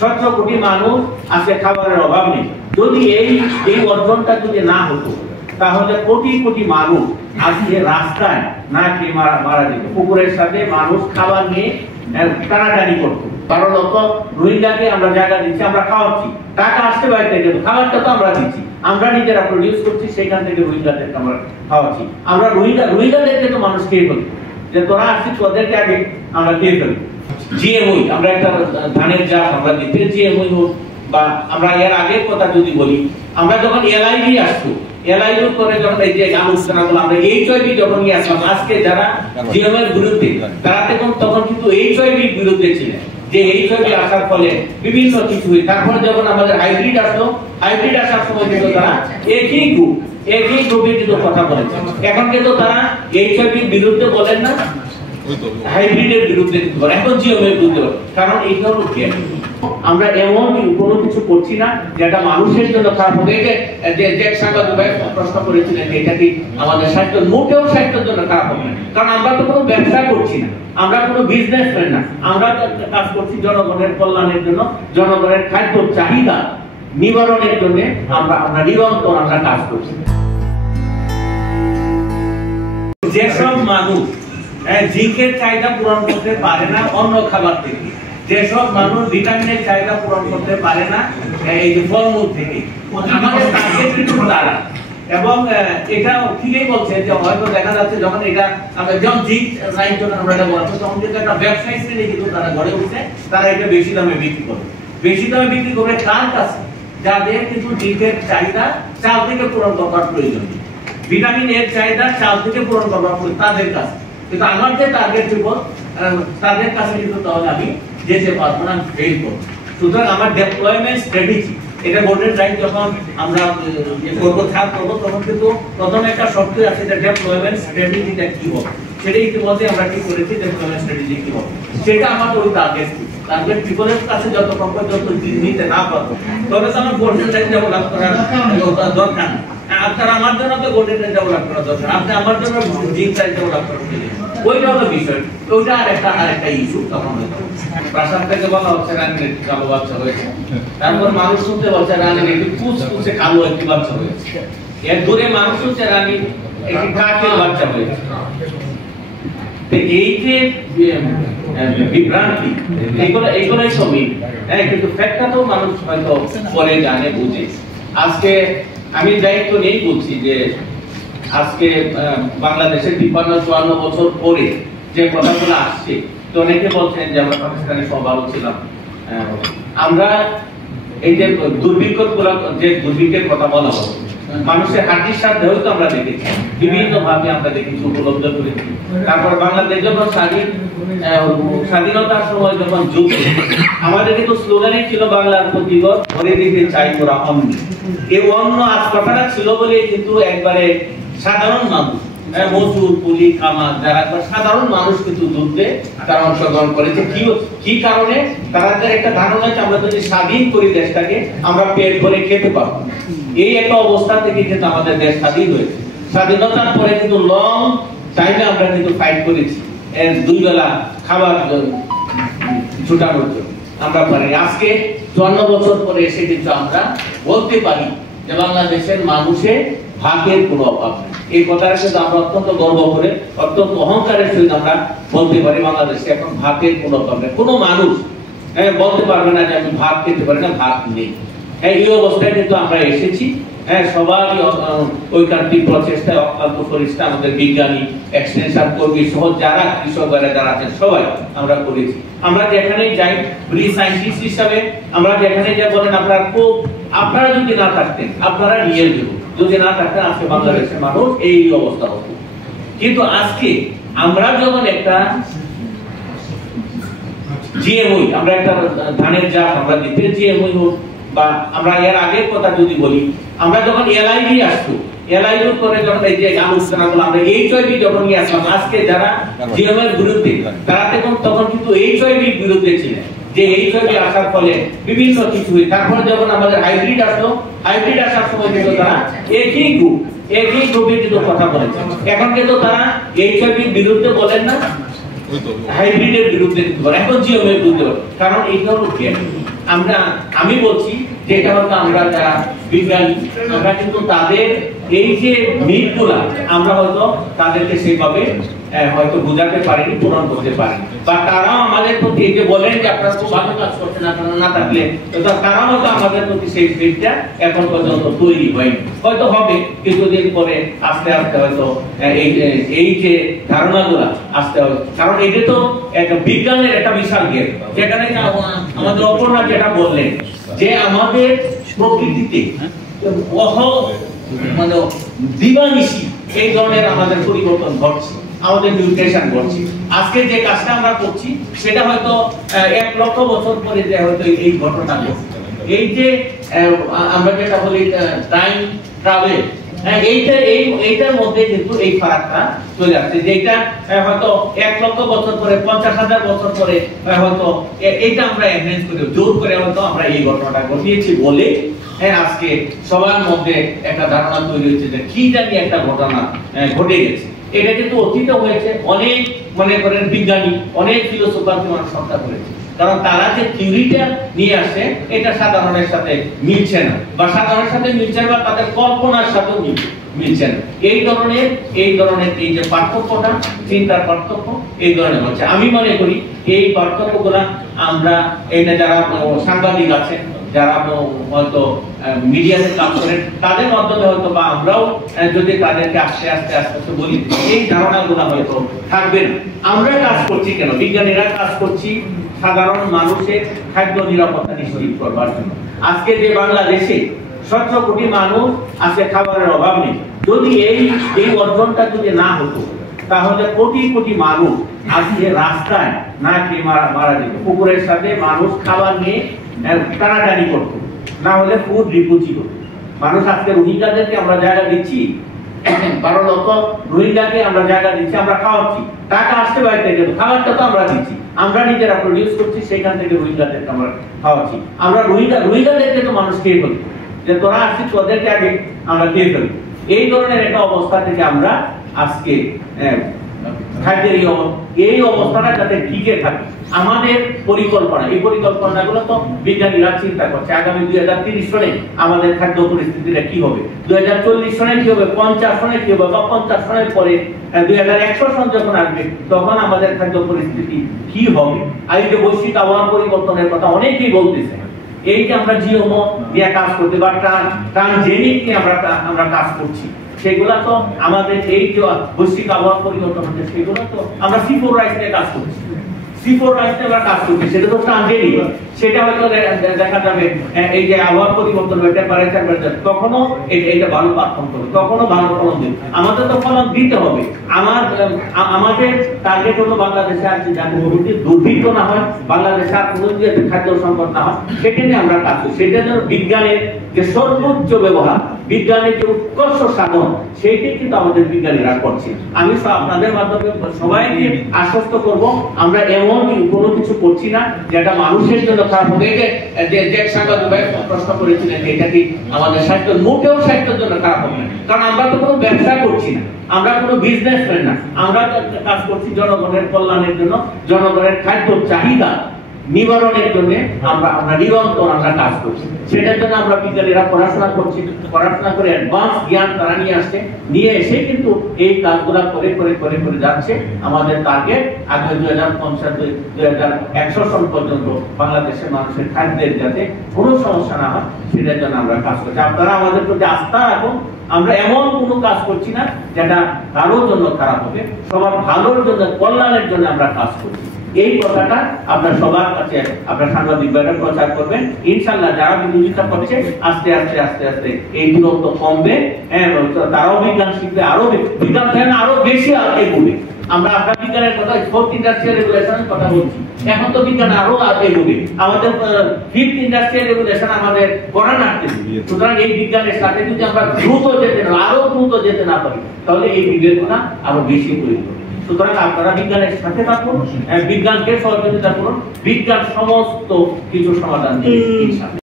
17 কোটি মানুষ আজকে খাবারের অভাব নেই। যদি এই অর্জনটা যদি না হতো তাহলে কোটি কোটি মানুষ আজকে রাস্তায় না খেয়ে মারা যেত। পুকুরের সাথে মানুষ খাবার নিয়ে টানাটানি করতো। 12 লক্ষ রোহিঙ্গাকে আমরা জায়গা দিচ্ছি, আমরা খাওয়াচ্ছি, টাকা আসতে বাইরে থেকে, খাবারটা তো আমরা দিচ্ছি, আমরা নিজেরা প্রডিউস করছি, সেখান থেকে রোহিঙ্গাদেরকে আমরা খাওয়াচ্ছি। আমরা রোহিঙ্গাদেরকে তো মানুষ খেয়ে ফেলি, যে তোরা আসছিস তোদেরকে আগে আমরা খেয়ে ফেলি। জিএমওই আমরা একটা ধানের জাত আমরা দিতে, জিএমওই হোক বা আমরা এর আগের কথা যদি বলি, আমরা যখন এলআইভি আসতো, এলআইভি করে যখন এই যে আলোচনাগুলো আমরা এইচআইভি যখন নিয়ে আসলাম, আজকে যারা জিএমও এর বিরুদ্ধে তারা তখন কিন্তু এইচআইভির বিরুদ্ধে ছিলেন, যে এইচআইভি আসার ফলে বিভিন্ন কিছু হয়। তারপর যখন আমাদের হাইব্রিড আসলো, হাইব্রিড আসার সময় কিন্তু তারা একই গ্রুপে কিন্তু কথা বলেছেন। এখন কিন্তু তারা এইচআইভির বিরুদ্ধে বলেন না, হাইব্রিডের বিরুদ্ধে বলেন, এখন জিএমও এর বিরুদ্ধে বলেন। কারণ এইটা হলো জ্ঞান। আমরা এমন কোনো কিছু করছি না যেটা মানুষের জন্য খারাপ হবে। যে সাংবাদিক ভাই প্রশ্ন করেছিলেন যে এটা কি আমাদের স্বাস্থ্য, মোটেও স্বাস্থ্যের জন্য খারাপ হবে না। কারণ আমরা তো কোনো ব্যবসা করছি না, আমরা কোনো বিজনেসম্যান না, আমরা কাজ করছি জনগণের কল্যাণের জন্য, জনগণের খাদ্য চাহিদা নিবারণের জন্য আমরা নিরন্তর আমরা কাজ করছি। যেসব মানুষ জিঙ্কের চাহিদা পূরণ করতে পারে না অন্য খাবার থেকে, যেসব মানুষ ভিটামিনের চাহিদা পূরণ করতে পারে না এই যে ফলমূল থেকে, আমাদের টার্গেট কিন্তু তারা। এবং এটা ঠিকই বলছে যে হয়তো দেখা যাচ্ছে যখন এটা আমরা যখন জিঙ্ক নাইট্রোজেন আমরা এটা বলছি, তখন কিন্তু একটা ব্যবসায়ী শ্রেণী কিন্তু তারা গড়ে উঠছে, তারা এটা বেশি দামে বিক্রি করে। বেশি দামে বিক্রি করে কার কাছে? যাদের কিন্তু জিঙ্কের চাহিদা চাল থেকে পূরণ করবার প্রয়োজন, ভিটামিন এর চাহিদা চাল থেকে পূরণ করবার প্রয়োজন তাদের কাছে। কিন্তু আমার যে টার্গেট পিপল, তাদের কাছে কিন্তু তাহলে আমি যেতে পারবো না, ফেল করবো। সুতরাং আমার ডেপ্লয়মেন্ট স্ট্র্যাটেজি, এটা বোর্ডের রাইট যখন আমরা করবো তখন কিন্তু প্রথমে একটা শর্ত আছে যে ডেপ্লয়মেন্ট স্ট্র্যাটেজিটা কি হবে, সেটা ইতিমধ্যে আমরা কি করেছি, ডেপ্লয়মেন্ট স্ট্র্যাটেজি কি হবে সেটা আমাদের ওই টার্গেট পিপলের কাছে যত পর্যন্ত নিতে না পারবো তবে তো আমার বোর্ডের রাইট ডেভেলপ করার দরকার না। আপনারা আমার জন্য তো বোর্ডের রাইট ডেভেলপ করা দরকার, আপনি আমার জন্য জিঙ্ক রাইট ডেভেলপ করা ওইটা হলো বিষয়। ওইটা আরেকটা ইস্যু। তখন প্রাসাদ থেকে বলা হচ্ছে রানীর একটি কালো বাচ্চা হয়েছে, তারপর মানুষ শুনতে বলছে রানীর একটি কুচকুচে কালো একটি বাচ্চা হয়েছে, এর দূরে মানুষ শুনছে রানীর একটি কাকের বাচ্চা হয়েছে। এই যে বিভ্রান্তি, এইগুলোই সবই কিন্তু ফ্যাক্টটা তো মানুষ হয়তো পরে জানে বুঝে। আজকে আমি দায়িত্ব নেই বলছি যে আজকে বাংলাদেশের 53-54 বছর পরে যে কথাগুলো আসছে, তো অনেকে বলছেন যে আমরা পাকিস্তানি সভাও ছিলাম, আমরা এই যে দুর্ভিক্ষের কথা বলা হলো, মানুষের হাতির সাথে হয়তো আমরা দেখেছি, বিভিন্ন ভাবে আমরা দেখেছি, উপলব্ধ করেছি। তারপর বাংলাদেশ যখন স্বাধীনতার সময় যখন যুদ্ধ, আমাদের কিন্তু স্লোগানই ছিল বাংলার প্রতিগত ভরে দিতে চাই ওরা অন্ন। এই অন্ন আজ কথাটা ছিল বলে কিন্তু একবারে সাধারণ মানুষ, মজুর কুলি কামার যারা সাধারণ মানুষ কিন্তু যুদ্ধে তারা অংশগ্রহণ করেছে। কি কারণে? তাদের একটা ধারণা আছে আমরা যদি স্বাধীন করি দেশটাকে আমরা পেট ভরে খেতে পারবো। এই একটা অবস্থা থেকে কিন্তু আমাদের দেশ স্বাধীন হয়েছে। স্বাধীনতার পরে কিন্তু লং টাইমে আমরা কিন্তু ফাইট করেছি, 2 বেলা খাবার ছুটানোর জন্য আমরা পারি। আজকে 54 বছর পরে এসে কিন্তু আমরা বলতে পারি যে বাংলাদেশের মানুষের ভাগ্যের কোনো অভাব নেই। এই কথাটা কিন্তু আমরা অত্যন্ত গর্ব করে, অত্যন্ত অহংকারের সহিত আমরা বলতে পারি বাংলাদেশে এখন ভাগ্যের কোনো অভাব নেই। কোনো মানুষ বলতে পারবে না যে আমি ভাত খেতে পারি না, ভাত নেই। এই অবস্থায় কিন্তু আমরা এসেছি। সবারই ঐকান্তিক প্রচেষ্টায় অক্লান্ত পরিশ্রম আমাদের বিজ্ঞানী, এক্সটেনশন কর্মী সহ যারা কৃষকরা যারা আছেন সবাই আমরা করেছি। আমরা যেখানেই যাই সায়েন্টিস্ট হিসাবে আমরা যেখানে যাই বলেন আপনারা যদি না থাকতেন, আপনারা নিয়ে যদি না থাকতেন আজকে বাংলাদেশের মানুষ এই অবস্থা হতো। কিন্তু আজকে আমরা যখন একটা জিএমওই আমরা একটা ধানের জাত আমরা দিতে, জিএমওই হোক বা আমরা এর আগের কথা যদি বলি, আমরা যখন এলআইভি আসতো, এলআইভি করে যখন এই যে আলোচনাগুলো আমরা এইচআইভি যখন নিয়ে আসলাম, আজকে যারা জিএমও এর বিরুদ্ধে তারা তখন কিন্তু এইচআইভির বিরুদ্ধে ছিলেন, যে এইচআইভি আসার ফলে বিভিন্ন কিছু হয়। তারপর যখন আমাদের হাইব্রিড আসলো, হাইব্রিড আসার সময় কিন্তু তারা একই গ্রুপে কিন্তু কথা বলেছেন। এখন কিন্তু তারা এইচআইভির বিরুদ্ধে বলেন না, হাইব্রিডের বিরুদ্ধে কিন্তু বলেন, এখন জিএমও এর বিরুদ্ধে বলেন। কারণ এইটা হলো জ্ঞান। আমি বলছি যে এটা হয়তো আমরা যারা বিজ্ঞানী আমরা কিন্তু তাদের এই যে মিথগুলা আমরা হয়তো তাদেরকে সেইভাবে হয়তো বোঝাতে পারিনি, পূরণ করতে পারিনি, বা তারাও আমাদের প্রতি এই যে বলেন যে আপনারা খুব ভালো কাজ করছেন, আপনারা না থাকলে তারাও হয়তো আমাদের প্রতি সেই ফিডটা এখন পর্যন্ত তৈরি হয়নি, হয়তো হবে কিছুদিন পরে আস্তে আস্তে হয়তো এই যে ধারণাগুলা আসতে হবে। কারণ এটা তো একটা বিজ্ঞানের একটা বিশাল জ্ঞান, যেখানে আমাদের অপর্ণা যেটা বললেন যে আমাদের প্রকৃতিতে মানে দিবানিশি এই ধরনের আমাদের পরিবর্তন ঘটছে, আমাদের মিউটেশন ঘটছে। আজকে যে কাজটা আমরা করছি সেটা হয়তো 1 লক্ষ বছর পরে যে হয়তো এই ঘটনা ঘটছে। এই যে আমরা যেটা বলি টাইম ট্রাভেল, এইটার মধ্যে কিন্তু এই ফারাকটা চলে আসছে, যেটা হয়তো 1 লক্ষ বছর পরে 50,000 বছর পরে হয়তো এইটা আমরা এনহ্যান্স করে জোর করে হয়তো আমরা এই ঘটনাটা ঘটিয়েছি বলে আজকে সবার মধ্যে একটা ধারণা তৈরি হয়েছে যে কি জানি একটা ঘটনা ঘটে গেছে। এটা কিন্তু অতীতে হয়েছে, অনেক মনে করেন বিজ্ঞানী অনেক ফিলোসোফার মানুষ হত্যা করেছে, কারণ তারা যে থিওরিটা নিয়ে আসে এটা সাধারণের সাথে মিলছে না, বা সাধারণের সাথে মিলছে না, তাদের কল্পনার সাথেও মিলছে না। এই ধরনের এই যে পার্থক্যটা, চিন্তার পার্থক্য এই ধরনের হচ্ছে। আমি মনে করি এই পার্থক্যগুলা আমরা এটা যারা সাংবাদিক আছেন, যারা হয়তো মিডিয়াতে কাজ করেন, তাদের মাধ্যমে হয়তো বা আমরাও যদি তাদেরকে আস্তে আস্তে বলি, এই ধারণাগুলো হয়তো থাকবে না। আমরা কাজ করছি কেন? বিজ্ঞানীরা কাজ করছি সাধারণ মানুষের খাদ্য নিরাপত্তা নিশ্চিত করবার জন্য। আজকে যে বাংলাদেশে 17 কোটি মানুষ আজকে খাবারের অভাব নেই, যদি এই অর্জনটা যদি না হতো তাহলে কোটি কোটি মানুষ আজকে রাস্তায় না খেয়ে মারা যেত। পুকুরের সাথে মানুষ খাবার নিয়ে টানাটানি করতো, না হলে ফুড রিফিউজি হতো। মানুষ আজকে রোহিঙ্গাদেরকে আমরা জায়গা দিচ্ছি, 12 লক্ষ রোহিঙ্গাকে আমরা জায়গা দিচ্ছি, আমরা খাওয়াচ্ছি, টাকা আসতে বাইরে থেকে, খাবারটা তো আমরা দিচ্ছি, আমরা নিজেরা প্রডিউস করছি, সেখান থেকে রোহিঙ্গাদেরকে আমরা খাওয়াচ্ছি। আমরা রোহিঙ্গাদেরকে তো মানুষ খেয়ে ফেলি, যে তোরা আসছিস তোদেরকে আগে আমরা খেয়ে ফেলি। এই ধরনের একটা অবস্থা থেকে আমরা আজকে খাদ্যের এই অবস্থাটা যাতে টিকে থাকে, আমাদের পরিকল্পনা, এই পরিকল্পনাগুলো তো বিজ্ঞানীরা চিন্তা করছে। আগামী 2030 সনে আমাদের খাদ্য পরিস্থিতিটা কি হবে, 2040 সনে কি হবে, 50 সনে কি হবে, বা 50 সনের পরে 2100 সন যখন আসবে তখন আমাদের খাদ্য পরিস্থিতি কি হবে। আর এই যে বৈশ্বিক আবহাওয়া পরিবর্তনের কথা অনেকেই বলতেছে, এই যে আমরা জিওমো নিয়ে কাজ করতে বা ট্রানজেনিক নিয়ে আমরা কাজ করছি, সেগুলা তো আমাদের এই যে বৈশ্বিক আবহাওয়া পরিবর্তন হচ্ছে সেগুলো তো আমরা C4 রাইস নিয়ে কাজ করছি, C4 রাইস নিয়ে আমরা কাজ করছি, সেটা তো ট্রানজেনিক। সেটা হয়তো দেখা যাবে এই যে আবহাওয়া পরিবর্তন হবে, টেম্পারেচার বেড়ে যাবে, তখনও এটা ভালো পারফর্ম করবে, তখনও ভালো ফলন দেবে। আমাদের তো ফলন দিতে হবে। আমাদের টার্গেট হলো বাংলাদেশে আর যে যাতে দুর্ভিক্ষ না হয়, বাংলাদেশে আর কোনো যাতে খাদ্য সংকট না হয়, সেটা নিয়ে আমরা কাজ করি। সেটা যেন বিজ্ঞানের যে সর্বোচ্চ ব্যবহার, বিজ্ঞানের যে উৎকর্ষ সাধন, সেইটাই কিন্তু আমাদের বিজ্ঞানীরা করছে। আমি আপনাদের মাধ্যমে সবাইকে আশ্বস্ত করব, আমরা এমন কোনো কিছু করছি না যেটা মানুষের জন্য খারাপ হবে। যে সাংবাদিক ভাই প্রশ্ন করেছিলেন যে এটা কি আমাদের স্বাস্থ্য, মোটেও স্বাস্থ্যের জন্য খারাপ হবে না, কারণ আমরা তো কোনো ব্যবসা করছি না, আমরা কোনো বিজনেস করি না, আমরা কাজ করছি জনগণের কল্যাণের জন্য, জনগণের খাদ্য চাহিদা নিবারণের জন্য আমরা নিরন্তর কাজ করছি। সেটার জন্য আমরা বিজ্ঞানীরা পড়াশোনা করছি, পড়াশোনা করে অ্যাডভান্স জ্ঞান তারা নিয়ে এসে কিন্তু এই কাজগুলা করে যাচ্ছে। আমাদের টার্গেট আগে 2050-2100 সন পর্যন্ত বাংলাদেশের মানুষের খাদ্যের যাতে কোনো সমস্যা না হয় সেটার জন্য আমরা কাজ করছি। আপনারা আমাদের প্রতি আস্থা রাখুন, আমরা এমন কোনো কাজ করছি না যেটা কারোর জন্য খারাপ হবে, সবার ভালোর জন্য, কল্যাণের জন্য আমরা কাজ করছি। এই কথাটা আপনার সবার কাছে আপনার সাংবাদিক ভাইরা প্রচার করবেন। ইনশাআল্লাহ যারা বিরোধিতা করছে আস্তে আস্তে এই দূরত্ব কমবে, তারাও বিজ্ঞান শিখবে, বিজ্ঞান আরো বেশি এগোবে। আমরা আপনার বিজ্ঞানের কথা, 4th ইন্ডাস্ট্রিয়াল রেগুলেশনের কথা বলছি, এখন তো বিজ্ঞান আরো এগোবে, আমাদের 5th ইন্ডাস্ট্রিয়াল রেগুলেশন আমাদের করা লাগতেছে। সুতরাং এই বিজ্ঞানের সাথে যদি আমরা আরো দ্রুত যেতে না পারি, তাহলে এই বিবেচনা আরো বেশি প্রয়োজন। সুতরাং আপনারা বিজ্ঞানের সাথে থাকুন, বিজ্ঞানকে সহযোগিতা করুন, বিজ্ঞান সমস্ত কিছু সমাধান দেবে ইনশাআল্লাহ।